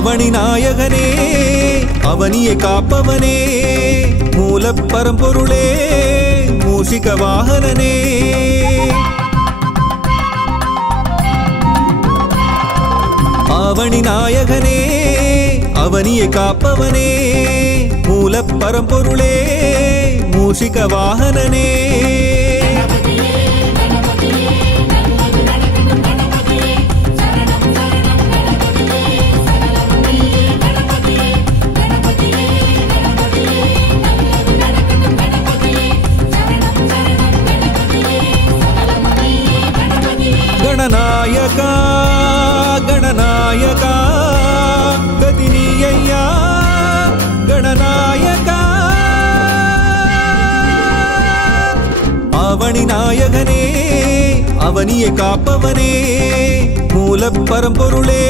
ஆவணி நாயகனே அவனியை காப்பவனே மூலப் பரம்பொருளே மூஷிக வாகனனே ஆவணி நாயகனே அவனியை காப்பவனே மூலப் பரம்பொருளே மூஷிக வாகனனே गणनायका गणनायका गतिनीयय्या गणनायका आवणि नायकने அவனியை காப்பவனே மூலப் பரம்பொருளே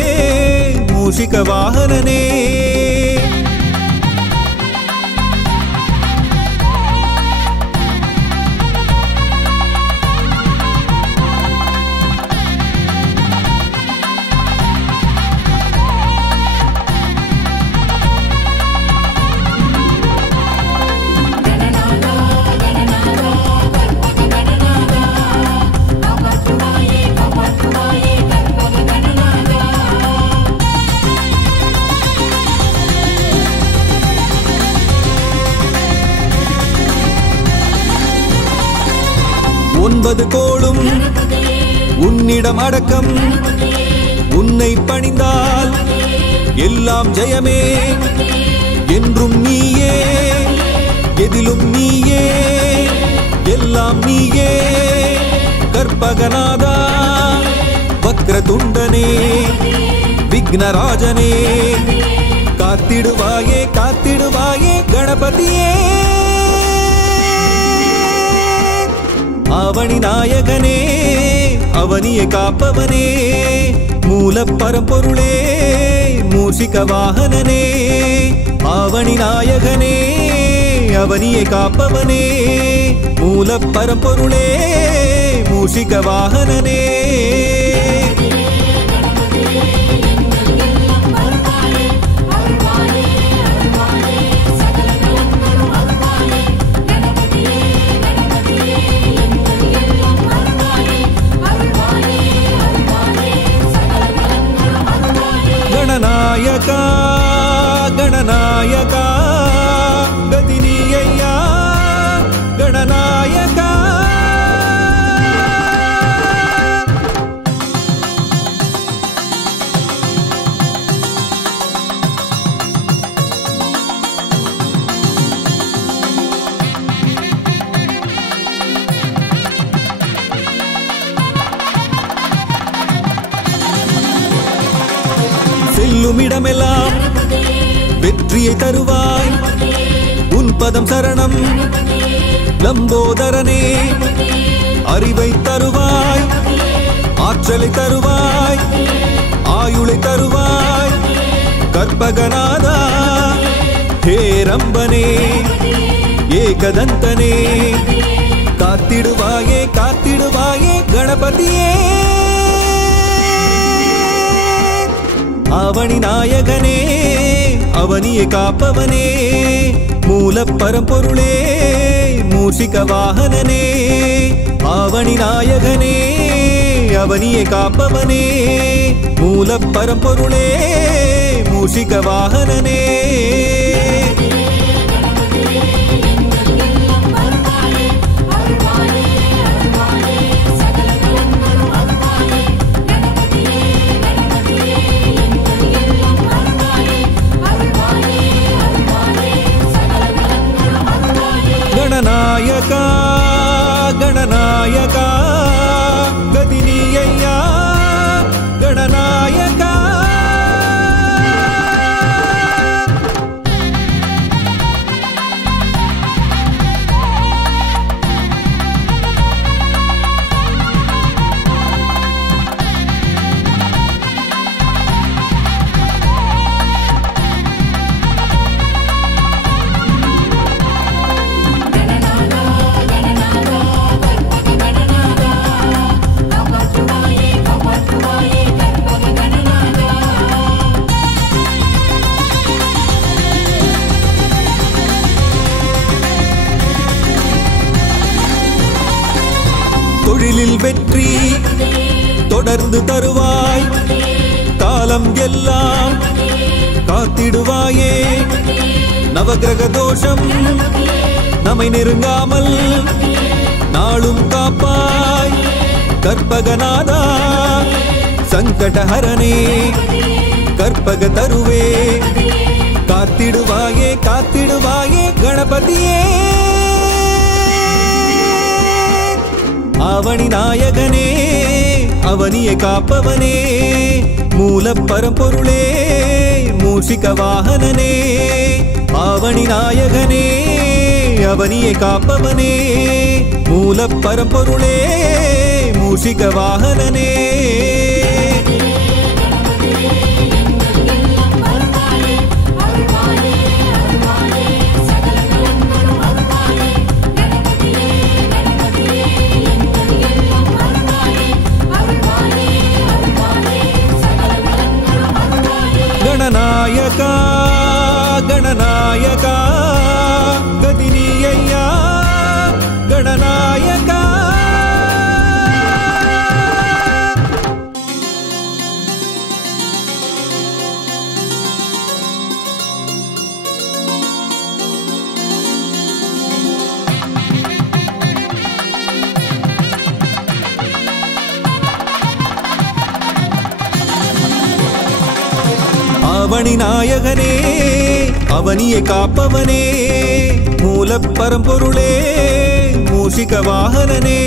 மூஷிக வாகனனே ஒன்பது கோளும் உன்னிடம் அடக்கம் உன்னை பணிந்தால் எல்லாம் ஜெயமே என்றும் நீயே எதிலும் நீயே எல்லாம் நீயே கற்பகநாதா வக்ரதுண்டனே விக்னராஜனே காத்திடுவாயே காத்திடுவாயே கணபதியே ஆவணி நாயகனே அவனியை காப்பவனே மூலப் பரம்பொருளே மூஷிக வாகனனே ஆவணி நாயகனே அவனியை காப்பவனே மூலப் பரம்பொருளே மூஷிக வாகனனே गणनायका गणनायका गतिनीयय्या गणनायका செல்லுமிடமெல்லாம் வெற்றியை தருவாய் உன் பதம் சரணம் லம்போதரனே அறிவை தருவாய் ஆற்றலை தருவாய் ஆயுளை தருவாய் கற்பகநாதா ஹேரம்பனே ஏகதந்தனே காத்திடுவாயே காத்திடுவாயே கணபதியே ஆவணி நாயகனே அவனியை காப்பவனே மூலப் பரம்பொருளே மூஷிக வாகனனே ஆவணி நாயகனே அவனியை காப்பவனே மூலப் பரம்பொருளே மூஷிக வாகனனே गणनायका गणनायका गतिनीयय्या गणनायका தொடர்ந்து தருவாய் காலம் எல்லாம் காத்திடுவாயே நவகிரக தோஷம் நம்மை நெருங்காமல் நாளும் காப்பாய் கற்பகநாதா சங்கடஹரனே கற்பக தருவே காத்திடுவாயே காத்திடுவாயே கணபதியே ஆவணி நாயகனே அவனியை காப்பவனே மூல பரம்பொருளே மூஷிக வாகனனே ஆவணி நாயகனே அவனியை காப்பவனே மூல பரம்பொருளே மூஷிக வாகனனே गणनायका गणनायका गदिनीय्या गणनायका அவனி நாயகனே அவனியை காப்பவனே மூல பரம்பொருளே மூஷிக வாகனனே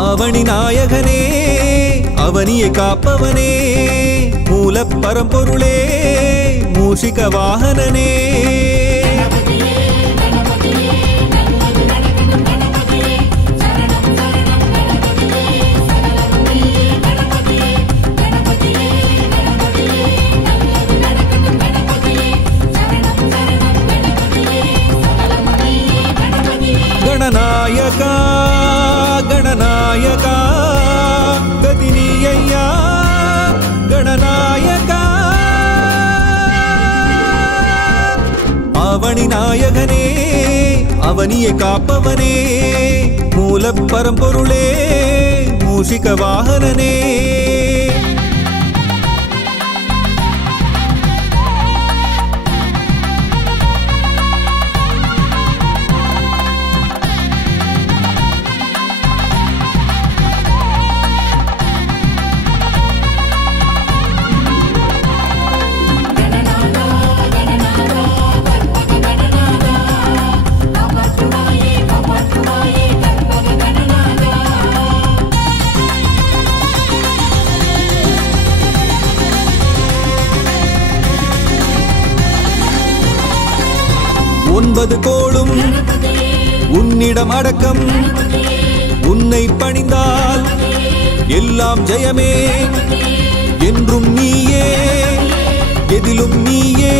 அவனி நாயகனே அவனியை காப்பவனே மூல பரம்பொருளே மூஷிக வாகனனே गणनायका गणनायका गदिनीय्या गणनायका आवणि नायकने அவனியை காப்பவனே மூல பரம்பொருளே மூஷிக வாகனனே ஒன்பது கோளும் உன்னிடம் அடக்கம் உன்னை பணிந்தால் எல்லாம் ஜெயமே என்றும் நீயே எதிலும் நீயே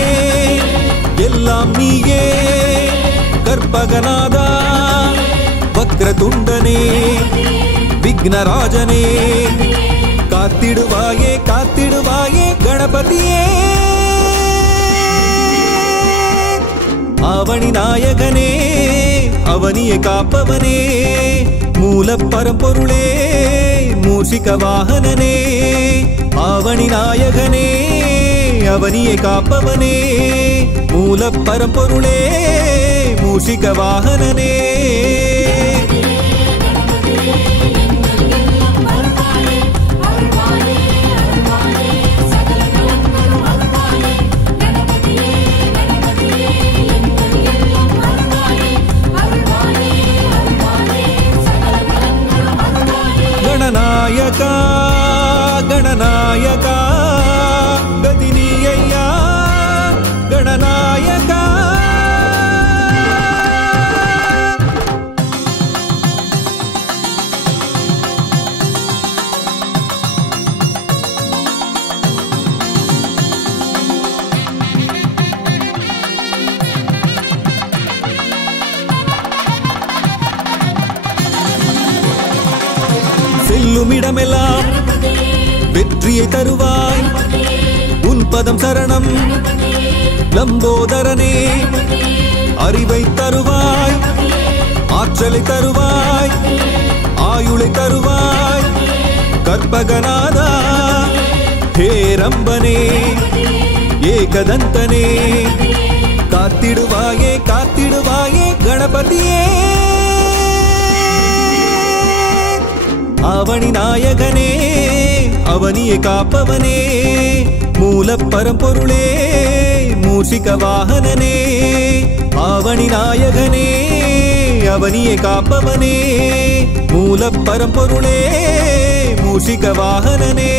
எல்லாம் நீயே கற்பகநாதா வக்ரதுண்டனே விக்னராஜனே காத்திடுவாயே காத்திடுவாயே கணபதியே அவனி நாயகனே அவனியை காப்பவனே மூல பரம்பொருளே மூஷிக வாகனனே அவனி நாயகனே அவனியை காப்பவனே மூல பரம்பொருளே மூஷிக வாகனனே गणनायका गणनायका गदिनीय्या गणनायका செல்லுமிடமெல்லாம் வெற்றியை தருவாய் உன் பதம் சரணம் லம்போதரனே அறிவை தருவாய் ஆற்றலை தருவாய் ஆயுளை தருவாய் கற்பகநாதா ஹேரம்பனே ஏகதந்தனே காத்திடுவாயே காத்திடுவாயே கணபதியே அவனி நாயகனே அவனியை காப்பவனே மூல பரம்பொருளே மூஷிக வாகனனே அவனி நாயகனே அவனியை காப்பவனே மூல பரம்பொருளே மூஷிக வாகனனே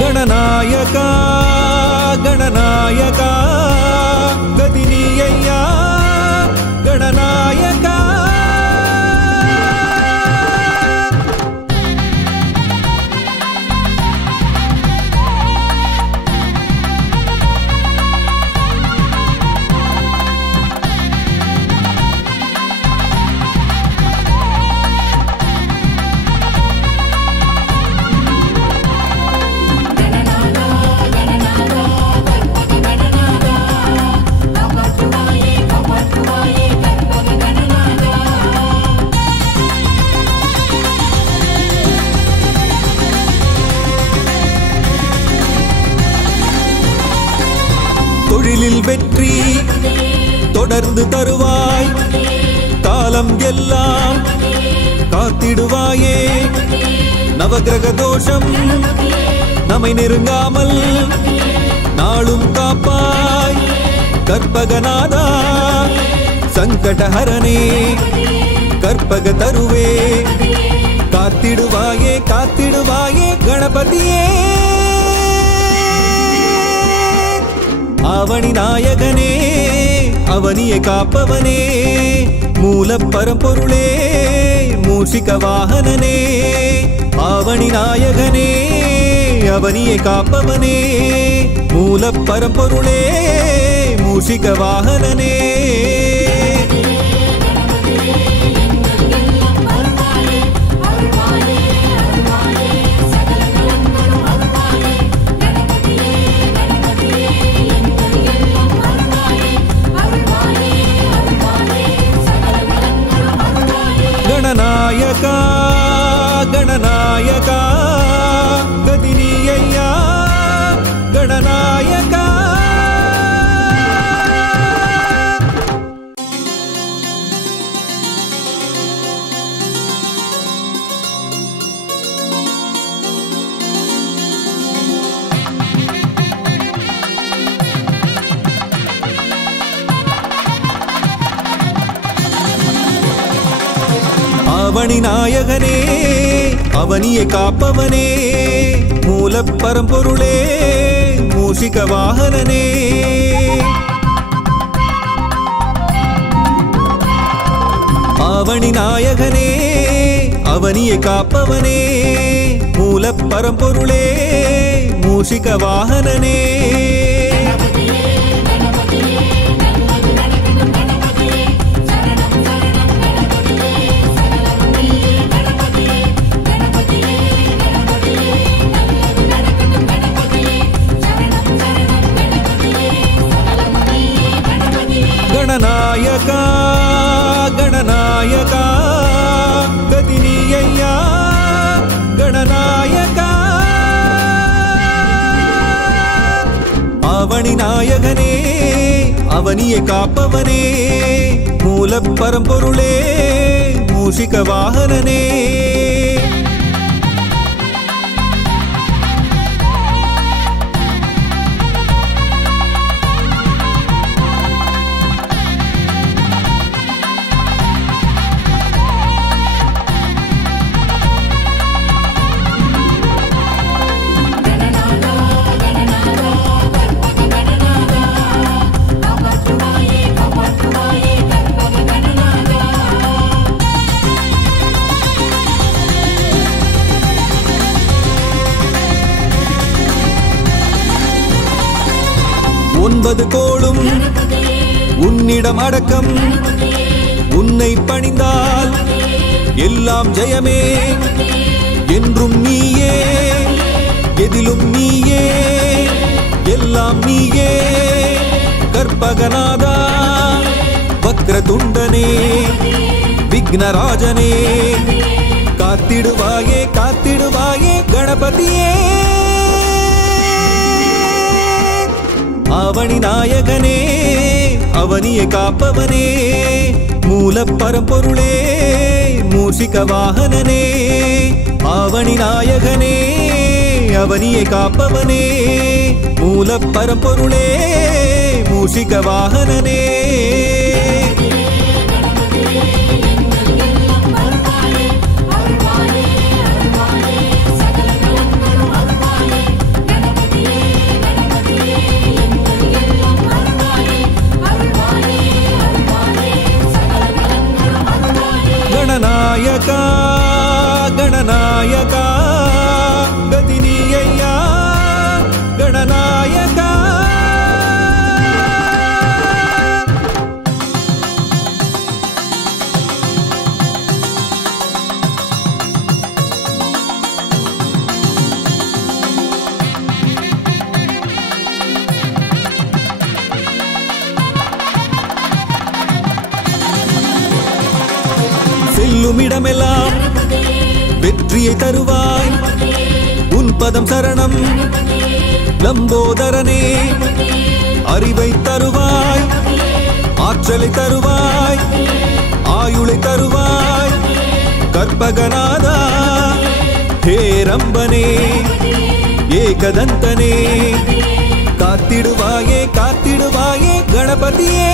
गणनायका गणनायका गदिनीय्या गणनायका தொழிலில் வெற்றி தொடர்ந்து தருவாய் காலம் எல்லாம் காத்திடுவாயே நவகிரக தோஷம் நம்மை நெருங்காமல் நாளும் காப்பாய் கற்பகநாதா சங்கடஹரனே கற்பக தருவே காத்திடுவாயே காத்திடுவாயே கணபதியே அவனி நாயகனே அவனியை காப்பவனே மூல பரம்பொருளே மூஷிக வாகனனே அவனி நாயகனே அவனியை காப்பவனே மூல பரம்பொருளே மூஷிக வாகனனே गणनायका गणनायका गदिनीय्या गणनायका அவனி நாயகனே அவனியை காப்பவனே மூல பரம்பொருளே மூஷிக வாகனனே அவனி நாயகனே அவனியை காப்பவனே மூல பரம்பொருளே மூஷிக வாகனனே गणनायका गणनायका गदिनीय्या गणनायका அவனி நாயகனே அவனியை காப்பவனே மூல பரம்பொருளே மூஷிக வாகனனே உன்னிடம் அடக்கம் உன்னை பணிந்தால் எல்லாம் ஜெயமே என்றும் நீயே எதிலும் நீயே எல்லாம் நீயே கற்பகநாதா வக்ரதுண்டனே விக்னராஜனே காத்திடுவாயே காத்திடுவாயே கணபதியே அவனி நாயகனே அவனியை காப்பவனே மூல பரம்பொருளே மூஷிக வாகனனே அவனி நாயகனே அவனியை காப்பவனே மூல பரம்பொருளே மூஷிக வாகனனே गणनायका गणनायका गदिनीय्या गणनायका செல்லுமிடமெல்லாம் வெற்றியை தருவாய் உன் பதம் சரணம் லம்போதரனே அறிவை தருவாய் ஆற்றலை தருவாய் ஆயுளை தருவாய் கற்பகநாதா ஹேரம்பனே ஏகதந்தனே காத்திடுவாயே காத்திடுவாயே கணபதியே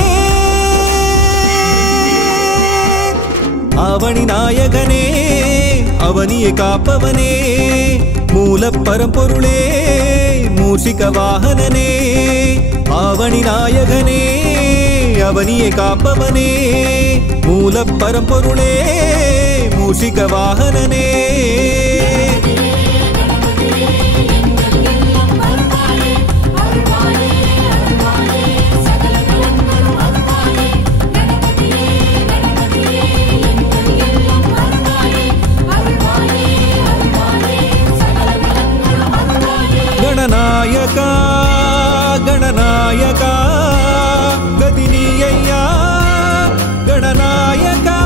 அவனி நாயகனே அவனியை காப்பவனே மூல பரம்பொருளே மூஷிக வாகனனே அவனி நாயகனே அவனியை காப்பவனே மூல பரம்பொருளே மூஷிக வாகனனே गणनायका गणनायका गदिनीय्या गणनायका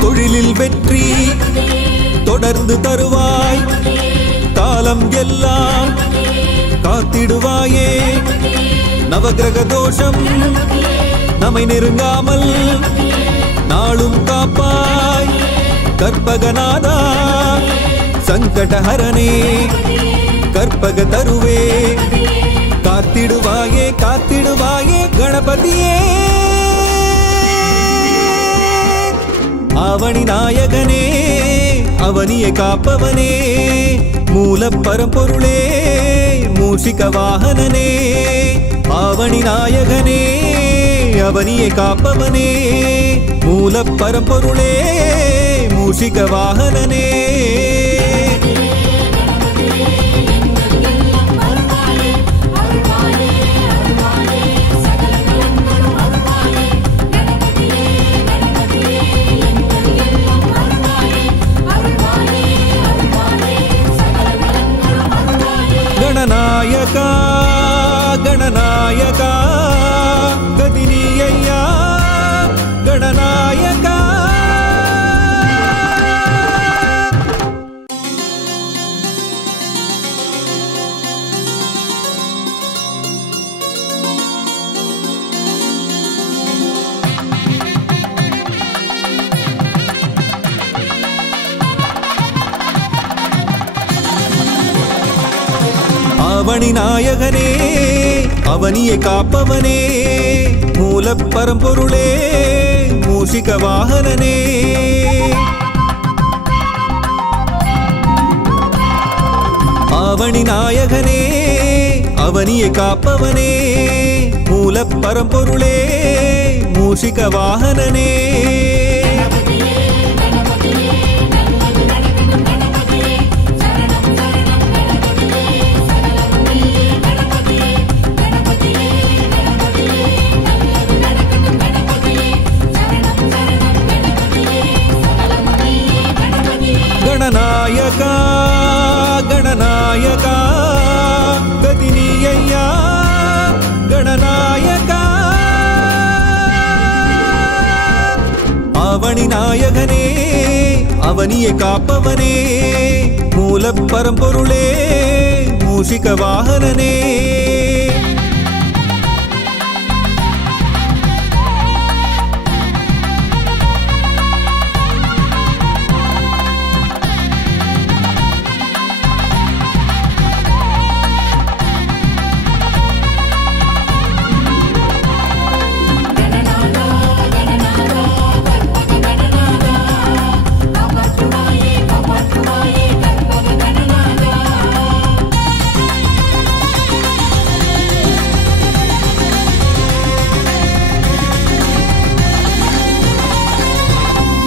தொழிலில் வெற்றி தொடர்ந்து தருவாய் காலம் எல்லாம் காத்திடுவாயே நவகிரக தோஷம் நம்மை நெருங்காமல் நாளும் காப்பாய் கற்பகநாதா சங்கடஹரனே கற்பக தருவே காத்திடுவாயே காத்திடுவாயே கணபதியே அவனி நாயகனே அவனியை காப்பவனே மூல பரம்பொருளே மூஷிக வாகனனே அவனி நாயகனே அவனியை காப்பவனே மூல பரம்பொருளே மூஷிக வாகனனே गणनायका गणनायका गदिनीय्या गणनायका ஆவணி நாயகனே அவனியை காப்பவனே மூலப் பரம்பொருளே மூஷிக வாகனனே ஆவணி நாயகனே அவனியை காப்பவனே மூலப் பரம்பொருளே மூஷிக வாகனனே गणनायका गणनायका गतिनीयय्या गणनायका आवणि नायकने அவனியை காப்பவனே மூலப் பரம்பொருளே மூஷிக வாகனனே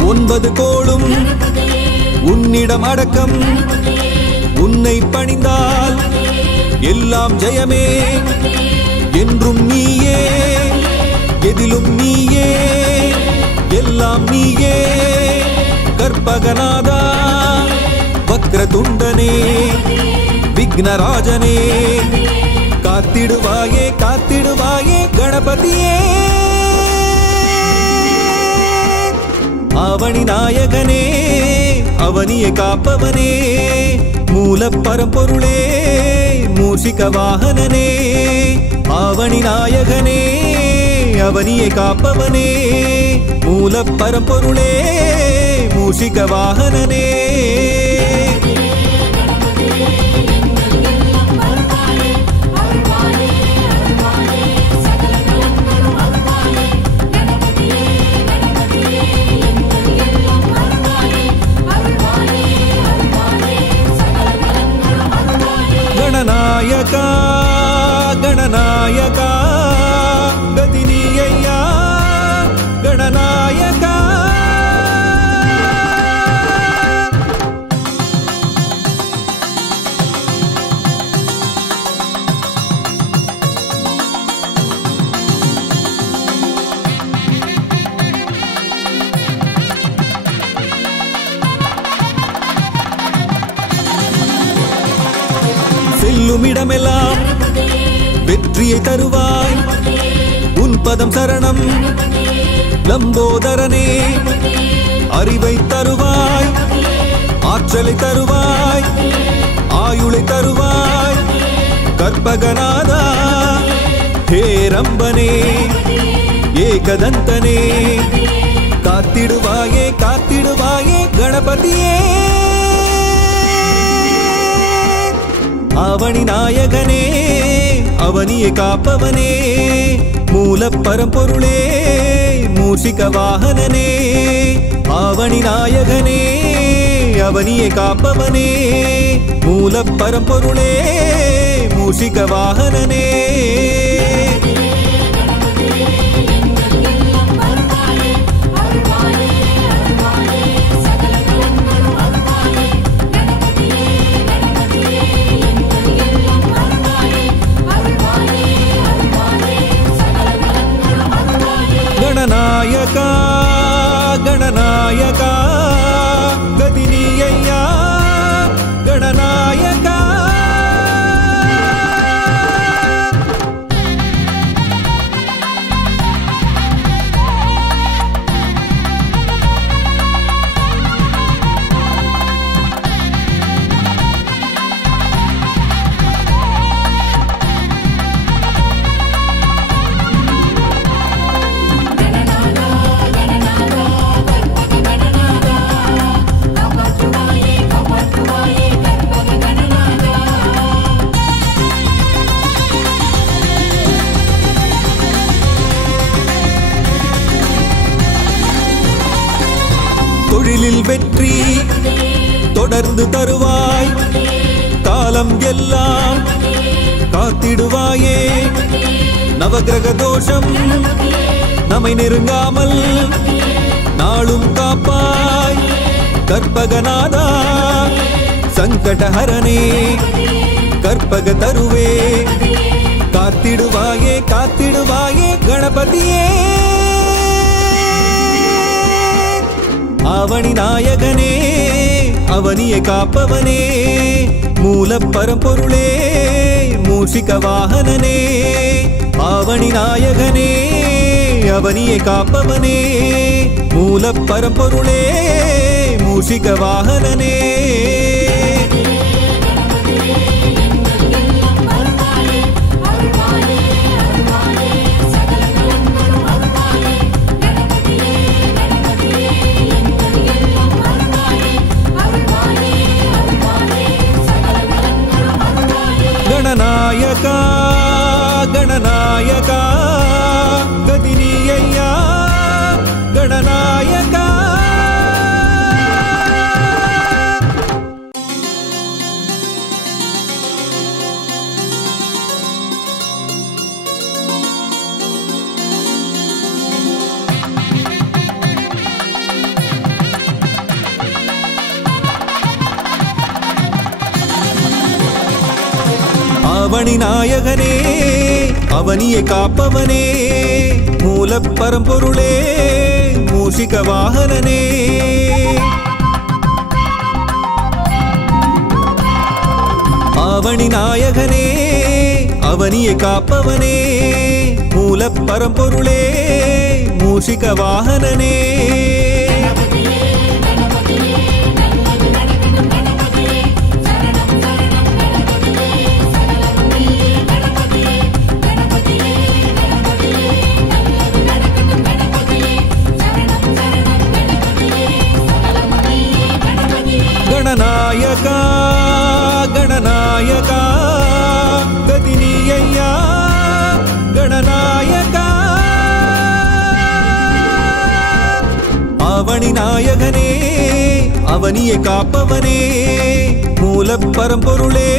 ஒன்பது கோளும் உன்னிடம் அடக்கம் உன்னை பணிந்தால் எல்லாம் ஜெயமே என்றும் நீயே எதிலும் நீயே எல்லாம் நீயே கற்பகநாதா வக்ரதுண்டனே விக்னராஜனே காத்திடுவாயே காத்திடுவாயே கணபதியே ஆவணி நாயகனே அவனியை காப்பவனே மூலப் பரம்பொருளே மூஷிக வாகனனே ஆவணி நாயகனே அவனியை காப்பவனே மூலப் பரம்பொருளே மூஷிக வாகனனே गणनायका गणनायका गतिनीयय्या गणनायका செல்லுமிடமெல்லாம் வெற்றியை தருவாய் உன் பதம் சரணம் லம்போதரனே அறிவை தருவாய் ஆற்றலை தருவாய் ஆயுளை தருவாய் கற்பகநாதா ஹேரம்பனே ஏகதந்தனே காத்திடுவாயே காத்திடுவாயே கணபதியே ஆவணி நாயகனே அவனியை காப்பவனே மூலப் பரம்பொருளே மூஷிக வாகனனே ஆவணி நாயகனே அவனியை காப்பவனே மூலப் பரம்பொருளே மூஷிக வாகனனே गणनायका गणनायका गतिनीयय्या गणनायका காத்து தருவாய் காலம் எல்லாம் காத்திடுவாயே நவகிரக தோஷம் நம்மை நெருங்காமல் நாளும் காப்பாய் கற்பகநாதா சங்கடஹரனே கற்பக தருவே காத்திடுவாயே காத்திடுவாயே கணபதியே அவனி நாயகனே அவனியை காப்பவனே மூல பரம்பொருளே மூஷிக வாகனனே அவனி நாயகனே அவனியை காப்பவனே மூல பரம்பொருளே மூஷிக வாகனனே गणनायका गणनायका गदिनीय्या गणनायका அவனி நாயகனே அவனியை காப்பவனே மூல பரம்பொருளே மூஷிக வாகனனே அவனி நாயகனே அவனியை காப்பவனே மூல பரம்பொருளே மூஷிக வாகனனே गणनायका गणनायका गदिनीय्या गणनायका அவனி நாயகனே அவனியை காப்பவனே மூல பரம்பொருளே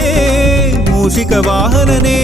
மூஷிக வாகனனே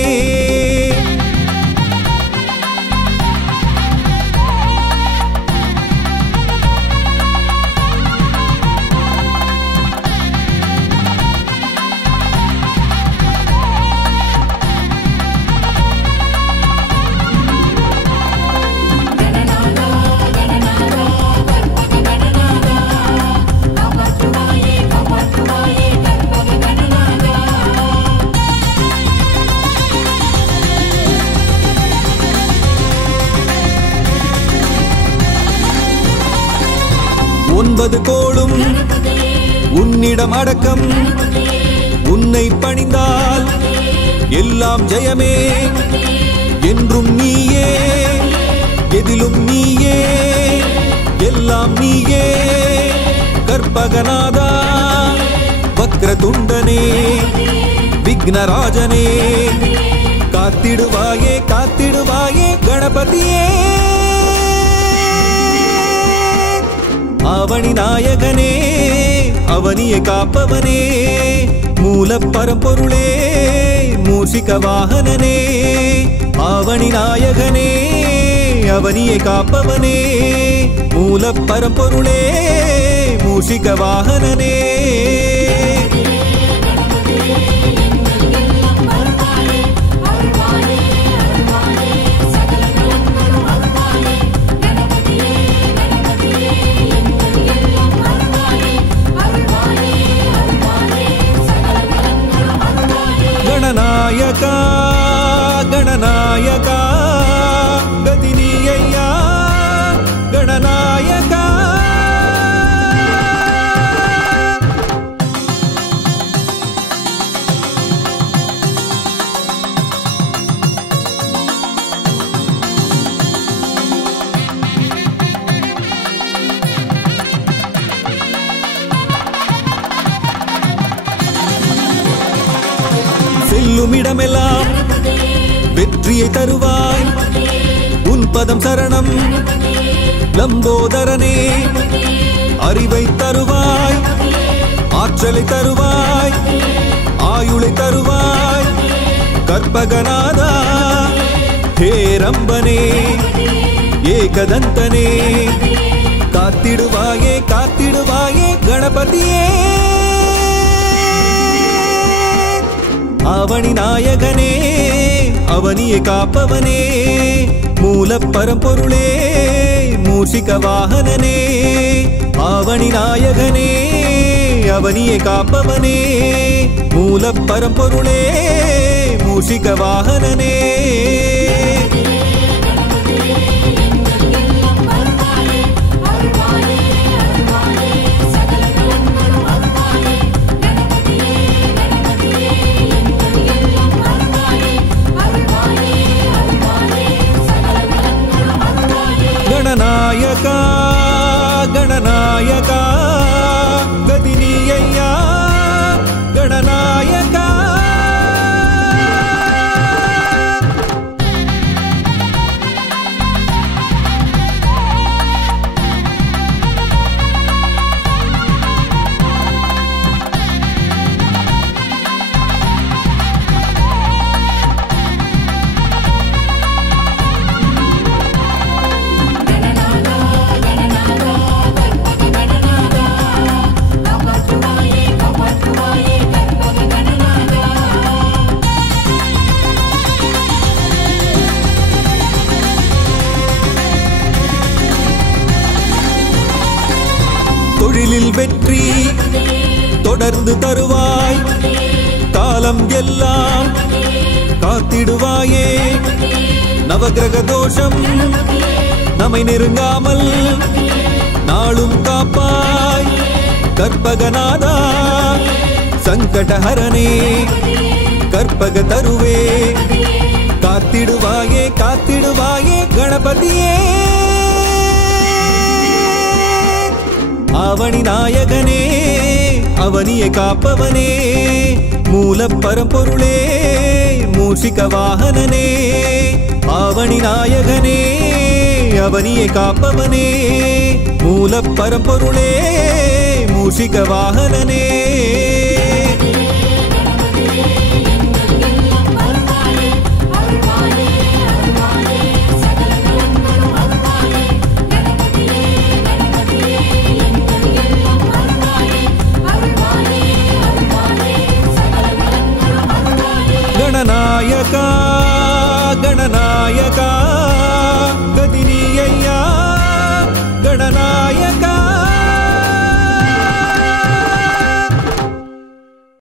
ஒன்பது கோளும் உன்னிடம் அடக்கம் உன்னை பணிந்தால் எல்லாம் ஜெயமே என்றும் நீயே எதிலும் நீயே எல்லாம் நீயே கற்பகநாதா வக்ரதுண்டனே விக்னராஜனே காத்திடுவாயே காத்திடுவாயே கணபதியே அவனி நாயகனே அவனியை காப்பவனே மூல பரம்பொருளே மூஷிக வாகனனே அவனி நாயகனே அவனியை காப்பவனே மூல பரம்பொருளே மூஷிக வாகனனே गणनायका गणनायका गदिनीय्या गणनायका செல்லுமிடமெல்லாம் வெற்றியை தருவாய் உன் பதம் சரணம் லம்போதரனே அறிவை தருவாய் ஆற்றலை தருவாய் ஆயுளை தருவாய் கற்பகநாதா ஹேரம்பனே ஏகதந்தனே காத்திடுவாயே காத்திடுவாயே கணபதியே அவனி நாயகனே அவனியை காப்பவனே மூல பரம்பொருளே மூஷிக வாகனனே அவனி நாயகனே அவனியை காப்பவனே மூல பரம்பொருளே மூஷிக வாகனனே गणनायका गणनायका गदिनीय्या गणनायका தொழிலில் வெற்றி தொடர்ந்து தருவாய் காலம் எல்லாம் காத்திடுவாயே நவகிரக தோஷம் நம்மை நெருங்காமல் நாளும் காப்பாய் கற்பகநாதா சங்கடஹரனே கற்பக தருவே காத்திடுவாயே காத்திடுவாயே கணபதியே அவனி நாயகனே அவனியை காப்பவனே மூல பரம்பொருளே மூஷிக வாகனனே அவனி நாயகனே அவனியை காப்பவனே மூல பரம்பொருளே மூஷிக வாகனனே